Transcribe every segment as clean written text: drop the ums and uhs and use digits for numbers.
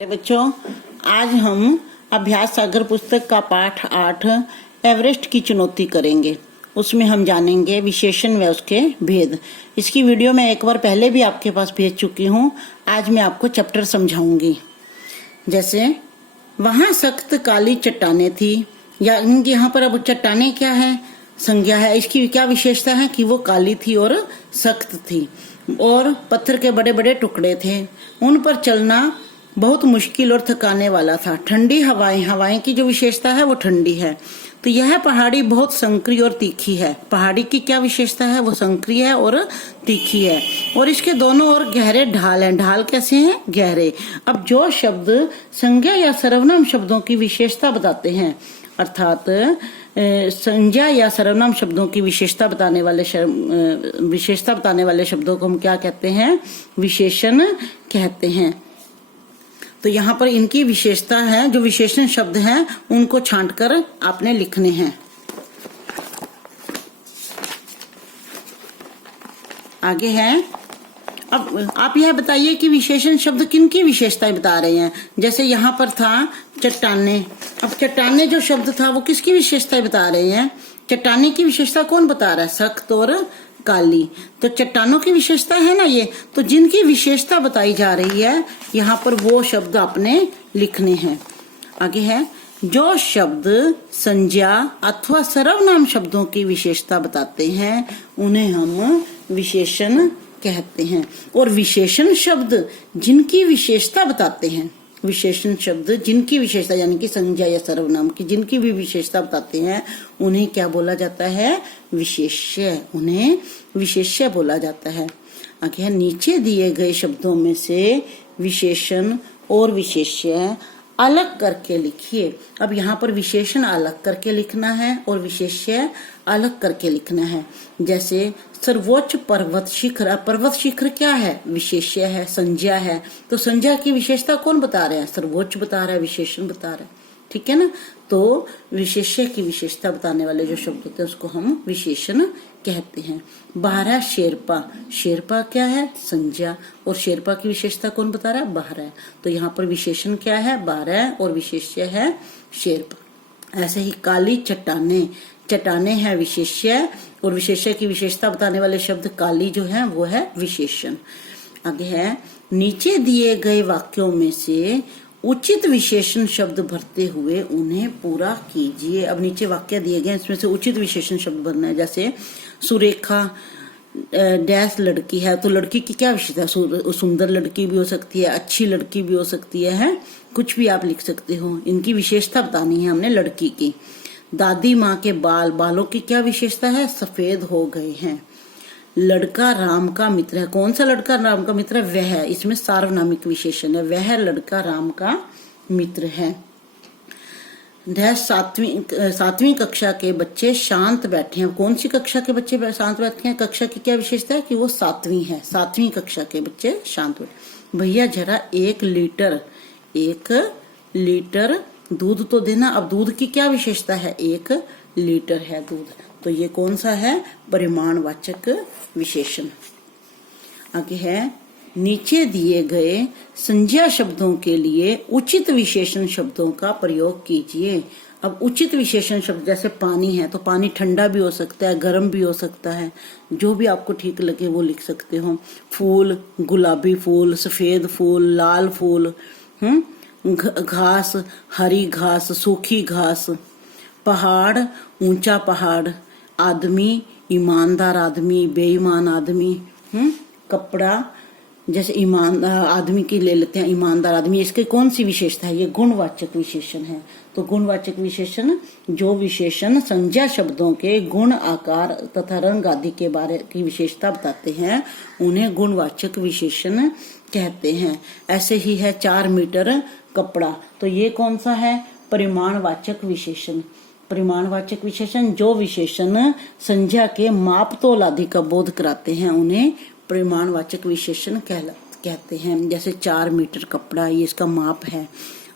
बच्चों, आज हम अभ्यास सागर पुस्तक का पाठ 8 एवरेस्ट की चुनौती करेंगे। उसमें हम जानेंगे विशेषण व उसके भेद। इसकी वीडियो मैं एक बार पहले भी आपके पास भेज चुकी हूँ। आज मैं आपको चैप्टर समझाऊंगी। जैसे वहां सख्त काली चट्टानें थी, या यहाँ पर अब चट्टानें क्या है, संज्ञा है। इसकी क्या विशेषता है कि वो काली थी और सख्त थी और पत्थर के बड़े बड़े टुकड़े थे। उन पर चलना बहुत मुश्किल और थकाने वाला था। ठंडी हवाएं की जो विशेषता है वो ठंडी है। तो यह पहाड़ी बहुत संकरी और तीखी है। पहाड़ी की क्या विशेषता है, वो संकरी है और तीखी है। और इसके दोनों ओर गहरे ढाल हैं। ढाल कैसे हैं, गहरे। अब जो शब्द संज्ञा या सर्वनाम शब्दों की विशेषता बताते हैं, अर्थात संज्ञा या सर्वनाम शब्दों की विशेषता बताने वाले शब्दों को हम क्या कहते हैं, विशेषण कहते हैं। तो यहाँ पर इनकी विशेषता है, जो विशेषण शब्द हैं उनको छांटकर आपने लिखने हैं। आगे है, अब आप यह बताइए कि विशेषण शब्द किन की विशेषताएं बता रहे हैं। जैसे यहाँ पर था चट्टाने। अब चट्टाने जो शब्द था वो किसकी विशेषताएं बता रहे हैं। चट्टाने की विशेषता कौन बता रहा है, सख्त और काली। तो चट्टानों की विशेषता है ना ये। तो जिनकी विशेषता बताई जा रही है यहाँ पर वो शब्द आपने लिखने हैं। आगे है, जो शब्द संज्ञा अथवा सर्वनाम शब्दों की विशेषता बताते हैं उन्हें हम विशेषण कहते हैं। और विशेषण शब्द जिनकी विशेषता बताते हैं, विशेषण शब्द जिनकी विशेषता यानी कि संज्ञा या सर्वनाम की जिनकी भी विशेषता बताते हैं उन्हें क्या बोला जाता है, विशेष्य। उन्हें विशेष्य बोला जाता है। आगे है, नीचे दिए गए शब्दों में से विशेषण और विशेष्य अलग करके लिखिए। अब यहाँ पर विशेषण अलग करके लिखना है और विशेष्य अलग करके लिखना है। जैसे सर्वोच्च पर्वत शिखर। पर्वत शिखर क्या है, विशेष्य है, संज्ञा है। तो संज्ञा की विशेषता कौन बता रहे हैं, सर्वोच्च बता रहा है, विशेषण बता रहा है। ठीक है ना। तो विशेष्य की विशेषता बताने वाले जो शब्द होते हैं उसको हम विशेषण कहते हैं। 12 शेरपा। शेरपा क्या है, संज्ञा। और शेरपा की विशेषता कौन बता रहा है, 12। तो यहाँ पर विशेषण क्या है, 12 और विशेष्य है शेरपा। ऐसे ही काली चट्टाने। चट्टाने है विशेष्य और विशेष्य की विशेषता बताने वाले शब्द काली जो है वो है विशेषण। आगे है, नीचे दिए गए वाक्यों में से उचित विशेषण शब्द भरते हुए उन्हें पूरा कीजिए। अब नीचे वाक्य दिए गए इसमें से उचित विशेषण शब्द भरना है। जैसे सुरेखा डैश लड़की है। तो लड़की की क्या विशेषता है, सुंदर लड़की भी हो सकती है, अच्छी लड़की भी हो सकती है, कुछ भी आप लिख सकते हो। इनकी विशेषता बतानी है हमने लड़की की। दादी माँ के बाल। बालों की क्या विशेषता है, सफेद हो गए हैं। लड़का राम का मित्र है। कौन सा लड़का राम का मित्र है, वह। इसमें सार्वनामिक विशेषण है, वह लड़का राम का मित्र है। सातवीं कक्षा के बच्चे शांत बैठे हैं। कौन सी कक्षा के बच्चे शांत बैठे हैं, कक्षा की क्या विशेषता है कि वो 7वीं है। 7वीं कक्षा के बच्चे शांत बैठे। भैया जरा 1 लीटर दूध तो देना। अब दूध की क्या विशेषता है, 1 लीटर है दूध। तो ये कौन सा है, परिमाणवाचक विशेषण। आगे है, नीचे दिए गए संज्ञा शब्दों के लिए उचित विशेषण शब्दों का प्रयोग कीजिए। अब उचित विशेषण शब्द जैसे पानी है, तो पानी ठंडा भी हो सकता है, गर्म भी हो सकता है, जो भी आपको ठीक लगे वो लिख सकते हो। फूल, गुलाबी फूल, सफेद फूल, लाल फूल, घास, हरी घास, सूखी घास। पहाड़, ऊंचा पहाड़। आदमी, ईमानदार आदमी, बेईमान आदमी। कपड़ा, जैसे आदमी की ले लेते हैं, ईमानदार आदमी। इसके कौन सी विशेषता है, ये गुणवाचक विशेषण है। तो गुणवाचक विशेषण जो विशेषण संज्ञा शब्दों के गुण, आकार तथा रंग आदि के बारे की विशेषता बताते हैं उन्हें गुणवाचक विशेषण कहते हैं। ऐसे ही है 4 मीटर कपड़ा। तो ये कौन सा है, परिमाणवाचक विशेषण। परिमाणवाचक विशेषण जो विशेषण संज्ञा के माप तोल आदि का बोध कराते हैं उन्हें परिमाणवाचक विशेषण कहते हैं। जैसे 4 मीटर कपड़ा, ये इसका माप है।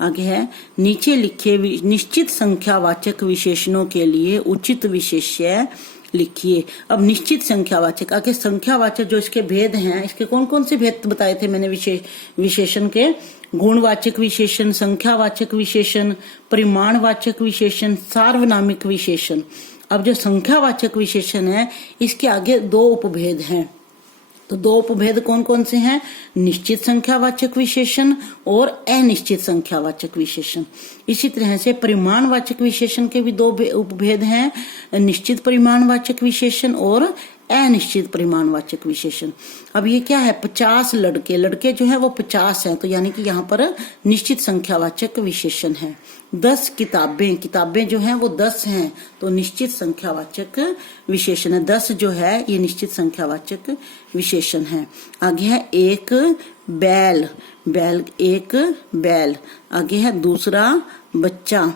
आगे है, नीचे लिखे निश्चित संख्यावाचक विशेषणों के लिए उचित विशेष्य लिखिए। अब निश्चित संख्यावाचक, आगे संख्यावाचक जो इसके भेद हैं, इसके कौन कौन से भेद बताए थे मैंने विशेषण के। गुणवाचक विशेषण, संख्यावाचक विशेषण, परिमाणवाचक विशेषण, सार्वनामिक विशेषण। अब जो संख्यावाचक विशेषण है इसके आगे दो उपभेद हैं। तो दो उपभेद कौन कौन से हैं? निश्चित संख्यावाचक विशेषण और अनिश्चित संख्यावाचक विशेषण। इसी तरह से परिमाणवाचक विशेषण के भी दो उपभेद हैं, निश्चित परिमाणवाचक विशेषण और अनिश्चित परिमाणवाचक विशेषण। अब ये क्या है? 50 लड़के, लड़के जो है वो 50 हैं, तो यानी कि यहाँ पर निश्चित संख्यावाचक विशेषण है। 10 किताबें, किताबें जो हैं वो 10 हैं, तो निश्चित संख्यावाचक विशेषण है। 10 जो है ये निश्चित संख्यावाचक विशेषण है। आगे है एक बैल, बैल, एक बैल। आगे है दूसरा बच्चा।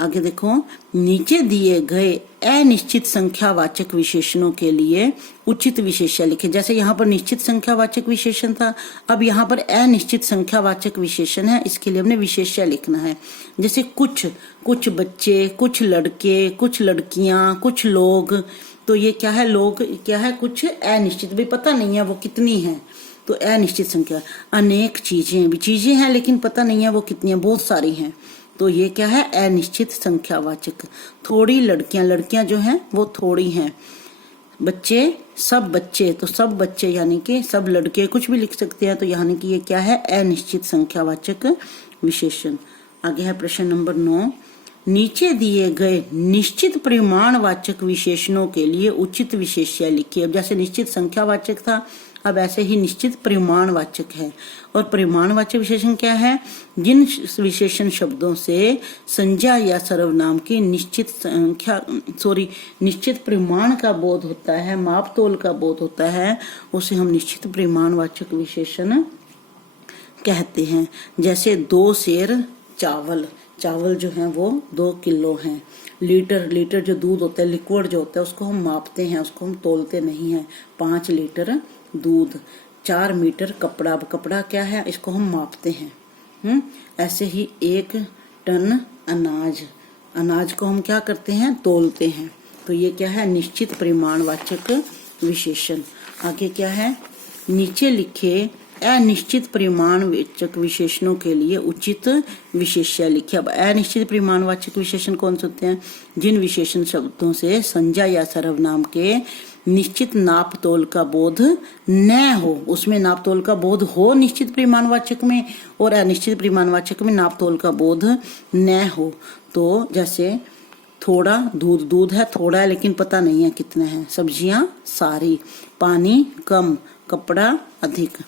आगे देखो, नीचे दिए गए अनिश्चित संख्यावाचक विशेषणों के लिए उचित विशेष्य लिखे। जैसे यहाँ पर निश्चित संख्यावाचक विशेषण था, अब यहाँ पर अनिश्चित संख्यावाचक विशेषण है, इसके लिए हमने विशेष्य लिखना है। जैसे कुछ, कुछ बच्चे, कुछ लड़के, कुछ लड़कियां, कुछ लोग। तो ये क्या है? लोग क्या है? कुछ अनिश्चित, भी पता नहीं है वो कितनी है, तो अनिश्चित संख्या। अनेक चीजें, भी चीजें हैं लेकिन पता नहीं है वो कितनी है, बहुत सारी हैं, तो ये क्या है? अनिश्चित संख्यावाचक। थोड़ी लड़कियां, लड़कियां जो हैं वो थोड़ी हैं। बच्चे, सब बच्चे, तो सब बच्चे यानी कि सब लड़के, कुछ भी लिख सकते हैं, तो यानी कि ये क्या है? अनिश्चित संख्यावाचक विशेषण। आगे है प्रश्न नंबर 9, नीचे दिए गए निश्चित परिमाणवाचक विशेषणों के लिए उचित विशेष्य लिखिए। अब जैसे निश्चित संख्यावाचक था, अब ऐसे ही निश्चित परिमाणवाचक है। और परिमाणवाचक विशेषण क्या है? जिन विशेषण शब्दों से संज्ञा या सर्वनाम की निश्चित परिमाण का बोध होता है, मापतोल का बोध होता है, उसे हम निश्चित परिमाणवाचक विशेषण कहते हैं। जैसे 2 सेर चावल, चावल जो है वो 2 किलो हैं। लीटर, लीटर जो दूध होता है, लिक्विड जो होता है, उसको हम मापते हैं, उसको हम तोलते नहीं है। 5 लीटर दूध। 4 मीटर कपड़ा, अब कपड़ा क्या है? इसको हम मापते हैं। ऐसे ही 1 टन अनाज, अनाज को हम क्या करते हैं? तोलते हैं। तो ये क्या है? निश्चित परिमाणवाचक विशेषण। आगे क्या है? नीचे लिखे अनिश्चित परिमाणवाचक विशेषणों के लिए उचित विशेष्य लिखिए। अब अनिश्चित परिमाणवाचक विशेषण कौन से होते हैं? जिन विशेषण शब्दों से संज्ञा या सर्वनाम के निश्चित नाप तोल का बोध न हो, उसमें नाप तोल का बोध हो निश्चित परिमाणवाचक में, और अनिश्चित परिमाणवाचक में नाप तोल का बोध न हो। तो जैसे थोड़ा दूध, दूध है थोड़ा है लेकिन पता नहीं है कितना है। सब्जियां सारी, पानी कम, कपड़ा अधिक।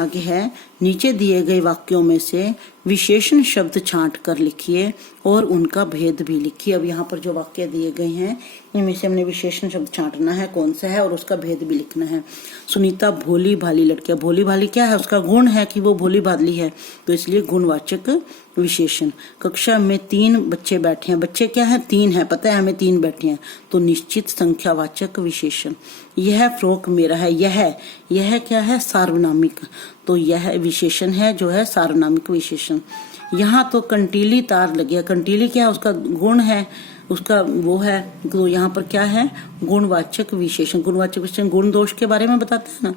आगे है, नीचे दिए गए वाक्यों में से विशेषण शब्द छांट कर लिखिए और उनका भेद भी लिखिए। अब यहाँ पर जो वाक्य दिए गए हैं इनमें से हमने विशेषण शब्द छांटना है, कौन सा है, और उसका भेद भी लिखना है। सुनीता भोली भाली लड़की है। भोली भाली क्या है? उसका गुण है कि वो भोली भाली है, तो इसलिए गुणवाचक विशेषण। कक्षा में 3 बच्चे बैठे हैं। बच्चे क्या है? 3 है, पता है हमें 3 बैठे हैं, तो निश्चित संख्यावाचक विशेषण। यह फ्रॉक मेरा है। यह क्या है? सार्वनामिक, तो यह विशेषण है जो है सार्वनामिक विशेषण। यहाँ तो कंटीली तार लगी है। कंटीली क्या है? उसका गुण है, उसका वो है, तो यहाँ पर क्या है? गुणवाचक विशेषण। गुणवाचक विशेषण गुण दोष के बारे में बताता है ना।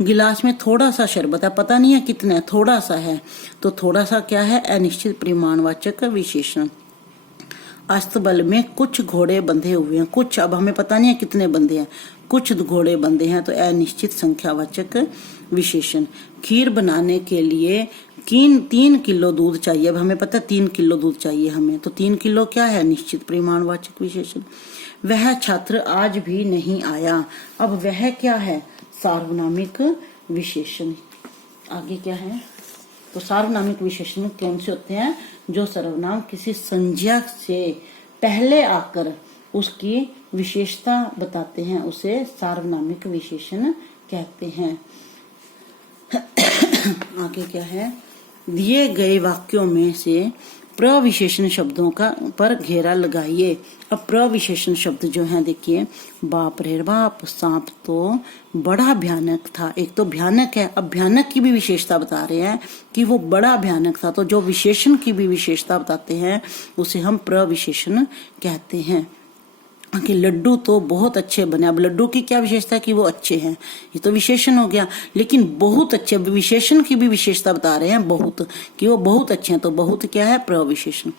गिलास में थोड़ा सा शरबत है, पता नहीं है कितना है, थोड़ा सा है, तो थोड़ा सा क्या है? अनिश्चित परिमाणवाचक विशेषण। अस्तबल में कुछ घोड़े बंधे हुए हैं। कुछ, अब हमें पता नहीं है कितने बंधे हैं, कुछ घोड़े बंधे हैं, तो अनिश्चित संख्यावाचक विशेषण। खीर बनाने के लिए 3 किलो दूध चाहिए। अब हमें पता है 3 किलो दूध चाहिए हमें, तो 3 किलो क्या है? निश्चित परिमाणवाचक विशेषण। वह छात्र आज भी नहीं आया। अब वह क्या है? सार्वनामिक विशेषण। आगे क्या है? तो सार्वनामिक विशेषण कौन से होते हैं? जो सर्वनाम किसी संज्ञा से पहले आकर उसकी विशेषता बताते हैं, उसे सार्वनामिक विशेषण कहते हैं। आगे क्या है? दिए गए वाक्यों में से प्रविशेषण शब्दों का पर घेरा लगाइए। अब प्रविशेषण शब्द जो है देखिए, बाप रे बाप, सांप तो बड़ा भयानक था। एक तो भयानक है, अब भयानक की भी विशेषता बता रहे हैं कि वो बड़ा भयानक था, तो जो विशेषण की भी विशेषता बताते हैं उसे हम प्रविशेषण कहते हैं। कि लड्डू तो बहुत अच्छे बने। अब लड्डू की क्या विशेषता है कि वो अच्छे हैं, ये तो विशेषण हो गया। लेकिन बहुत अच्छे, विशेषण की भी विशेषता बता रहे हैं बहुत, कि वो बहुत अच्छे हैं, तो बहुत क्या है? प्रविशेषण।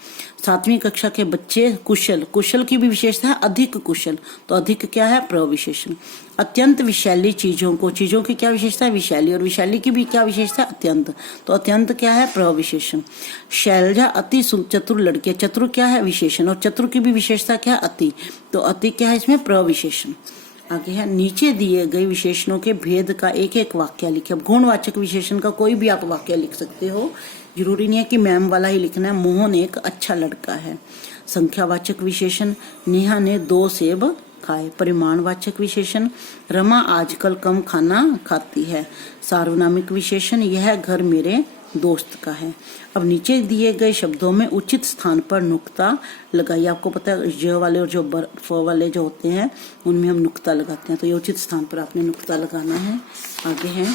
7वीं कक्षा के बच्चे कुशल, कुशल की भी विशेषता है अधिक कुशल, तो अधिक क्या है? प्रविशेषण। अत्यंत विशैली चीजों को, चीजों की क्या विशेषता है? विशैली, और विशैली की भी क्या विशेषता है? अत्यंत, तो अत्यंत क्या है? प्रविशेषण। शैलजा अति चतुर लड़के, चतुर क्या है? विशेषण, और चतुर की भी विशेषता क्या है? अति, तो अति क्या है इसमें? प्रविशेषण। आगे है, नीचे दिए गए विशेषणों के भेद का एक एक वाक्य लिखे। अब गुणवाचक विशेषण का कोई भी आप वाक्य लिख सकते हो, जरूरी नहीं है कि मैम वाला ही लिखना है। मोहन एक अच्छा लड़का है। संख्यावाचक विशेषण, नेहा ने 2 सेब खाए। परिमाणवाचक विशेषण, रमा आजकल कम खाना खाती है। सार्वनामिक विशेषण, यह घर मेरे दोस्त का है। अब नीचे दिए गए शब्दों में उचित स्थान पर नुक्ता लगाइए। आपको पता है ज वाले और जो फ वाले जो होते हैं उनमें हम नुक्ता लगाते हैं, तो ये उचित स्थान पर आपने नुक्ता लगाना है। आगे है,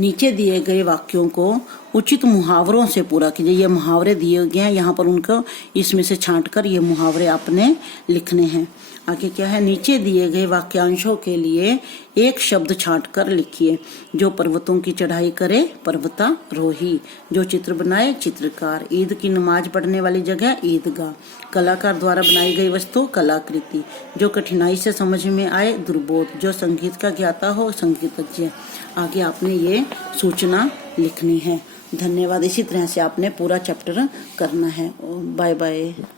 नीचे दिए गए वाक्यों को उचित मुहावरों से पूरा कीजिए। ये मुहावरे दिए गए हैं, यहाँ पर उनको इसमें से छांटकर ये मुहावरे आपने लिखने हैं। आगे क्या है, नीचे दिए गए वाक्यांशों के लिए एक शब्द छांटकर लिखिए। जो पर्वतों की चढ़ाई करे पर्वतारोही, जो चित्र बनाए चित्रकार, ईद की नमाज पढ़ने वाली जगह ईदगाह, कलाकार द्वारा बनाई गई वस्तु कलाकृति, जो कठिनाई से समझ में आए दुर्बोध, जो संगीत का ज्ञाता हो संगीतज्ञ। आगे आपने ये सूचना लिखनी है। धन्यवाद। इसी तरह से आपने पूरा चैप्टर करना है। Bye bye.